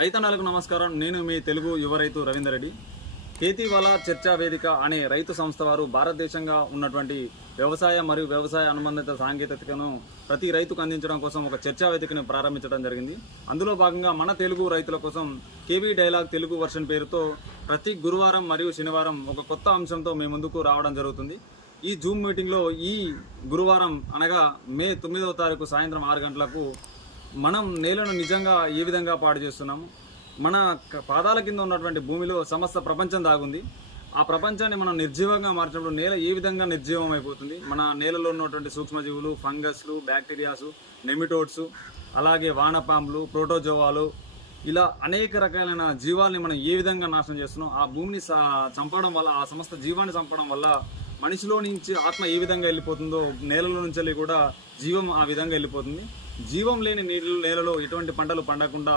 రైతన్నలకు నమస్కారం. నేను మీ తెలుగు యువ రైతు రవీందర్ రెడ్డి. ఖేతీవాలా చర్చా వేదిక అనే రైతు సంస్థ వారు భారతదేశంగా ఉన్నటువంటి వ్యవసాయ మరియు వ్యవసాయ అనుబంధిత సాంకేతికతను ప్రతి రైతుకు అందించడం కోసం ఒక చర్చా వేదికను ప్రారంభించడం జరిగింది. అందులో భాగంగా మన తెలుగు రైతుల కోసం కేవీ డైలాగ్ తెలుగు వర్షన్ పేరుతో ప్రతి గురువారం మరియు శనివారం ఒక కొత్త అంశంతో మీ ముందుకు రావడం జరుగుతుంది. ఈ జూమ్ మీటింగ్లో ఈ గురువారం అనగా మే 9వ తారీఖు సాయంత్రం 6 గంటలకు మనం నేలను నిజంగా ఏ విధంగా పాడు చేస్తున్నాము, మన పాదాల కింద ఉన్నటువంటి భూమిలో సమస్త ప్రపంచం దాగుంది. ఆ ప్రపంచాన్ని మనం నిర్జీవంగా మార్చినప్పుడు నేల ఏ విధంగా నిర్జీవం అయిపోతుంది, మన నేలలో ఉన్నటువంటి సూక్ష్మజీవులు, ఫంగస్లు, బ్యాక్టీరియాసు, నెమిటోడ్స్, అలాగే వానపాములు, ప్రోటోజోవాలు, ఇలా అనేక రకాలైన జీవాల్ని మనం ఏ విధంగా నాశనం చేస్తున్నాం. ఆ భూమిని చంపడం వల్ల, ఆ సమస్త జీవాన్ని చంపడం వల్ల మనిషిలో నుంచి ఆత్మ ఏ విధంగా వెళ్ళిపోతుందో నేలలో నుంచి వెళ్ళి కూడా జీవం ఆ విధంగా వెళ్ళిపోతుంది. జీవం లేని నేలలో ఎటువంటి పంటలు పండకుండా